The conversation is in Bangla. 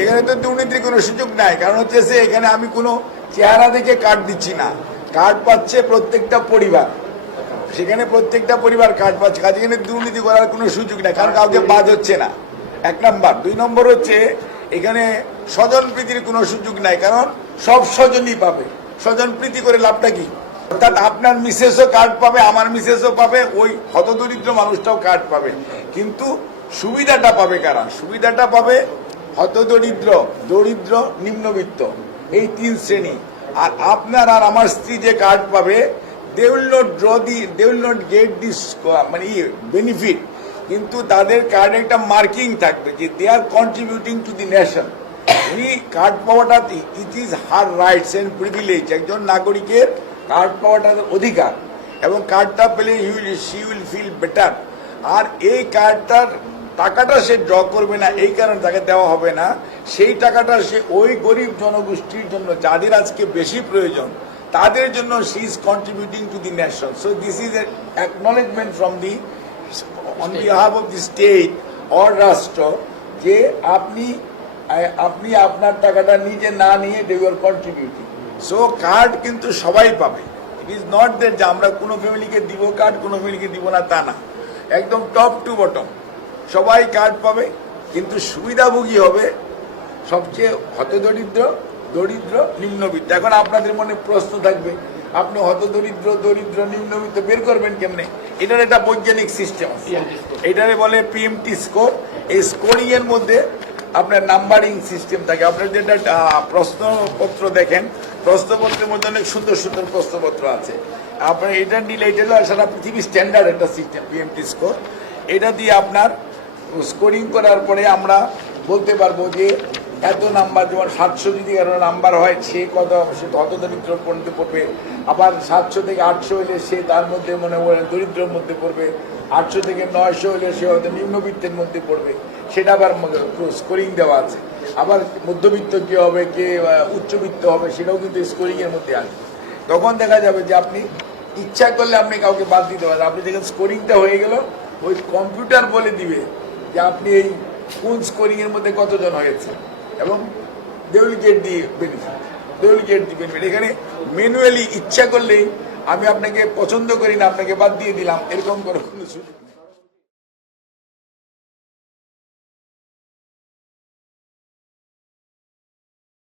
এখানে তো দুর্নীতির কোনো সুযোগ নাই, কারণ হচ্ছে এখানে আমি কোনো চেহারা দেখে কার্ড দিচ্ছি না, কার্ড পাচ্ছে প্রত্যেকটা পরিবার, সেখানে প্রত্যেকটা পরিবার কার্ড পাচ্ছে, কাজে এখানে দুর্নীতি করার কোনো সুযোগ নাই, কারণ কাউকে বাদ হচ্ছে না, 1 নম্বর। 2 নম্বর হচ্ছে এখানে স্বজন প্রীতির কোনো সুযোগ নাই, কারণ সব স্বজনই পাবে, স্বজন প্রীতি করে লাভটা কি? অর্থাৎ আপনার মিসেসও কার্ড পাবে, আমার মিসেসও পাবে, ওই হতদরিদ্র মানুষটাও কার্ড পাবে, কিন্তু সুবিধাটা পাবে কারা? সুবিধাটা পাবে হতদরিদ্র, দরিদ্র, নিম্নবিত্ত, এই 3 শ্রেণী। আর আপনার আর আমার স্ত্রী যে কার্ড পাবে, they will not get this মানে বেনিফিট, কিন্তু তাদের কার্ডে একটা মার্কিং থাকবে যে they are contributing to the nation. উনি কার্ড পাওয়াটা it is her rights and privilege, একজন নাগরিকের কার্ড পাওয়াটা অধিকার, এবং কার্ডটা পেলে শি উইল ফিল বেটার। আর এই কার্ডটার টাকাটা সে ড্র করবে না, এই কারণে তাকে দেওয়া হবে না, সেই টাকাটা সে ওই গরিব জনগোষ্ঠীর জন্য যাদের আজকে বেশি প্রয়োজন, তাদের জন্য she is contributing to the nation. So this is a acknowledgement from the on behalf of the state or রাষ্ট্র, যে আপনি আপনার টাকাটা নিজে না নিয়ে you are contributing. So card কিন্তু সবাই পাবে, ইট ইজ নট দ্যাট যে আমরা কোনো ফ্যামিলিকে দিব কার্ড, কোনো ফ্যামিলিকে দিব না, তা না, একদম টপ টু বটম সবাই কার্ড পাবে, কিন্তু সুবিধাভোগী হবে সবচেয়ে হতদরিদ্র, দরিদ্র, নিম্নবিত্ত। এখন আপনাদের মনে প্রশ্ন থাকবে, আপনি হতদরিদ্র, দরিদ্র, নিম্নবিত্ত বের করবেন কেমনে? এটার একটা বৈজ্ঞানিক সিস্টেম, এটারে বলে পিএমটি স্কোর। এই স্কোরিং এর মধ্যে আপনার নাম্বারিং সিস্টেম থাকে। আপনার যেটা প্রশ্নপত্র দেখেন, প্রশ্নপত্রের মধ্যে অনেক সুন্দর সুন্দর প্রশ্নপত্র আছে, আপনার এটা নিলে এটা হলো সারা পৃথিবীর স্ট্যান্ডার্ড একটা সিস্টেম পিএমটি স্কোর। এটা দিয়ে আপনার স্কোরিং করার পরে আমরা বলতে পারবো যে এত নাম্বার, যেমন 700 যদি কারো নাম্বার হয়, সে কত দরিদ্র পড়তে পড়বে, আবার 700 থেকে 800 হলে সে তার মধ্যে মনে করেন দরিদ্রের মধ্যে পড়বে, 800 থেকে 900 হলে সে হয়তো নিম্নবিত্তের মধ্যে পড়বে, সেটা আবার স্কোরিং দেওয়া আছে। আবার মধ্যবিত্ত কে হবে, কে উচ্চবিত্ত হবে, সেটাও কিন্তু স্কোরিং এর মধ্যে আছে। তখন দেখা যাবে যে আপনি ইচ্ছা করলে আপনি কাউকে বাদ দিতে পারেন। আপনি যখন স্কোরিংটা হয়ে গেল, ওই কম্পিউটার বলে দিবে যে আপনি এই কোন স্কোরিং এর মধ্যে কতজন হয়েছে, এবং they will get the benefit. এখানে ম্যানুয়ালি ইচ্ছা করলেই আমি আপনাকে পছন্দ করি না, আপনাকে বাদ দিয়ে দিলাম, এরকম করে কোনো সুযোগ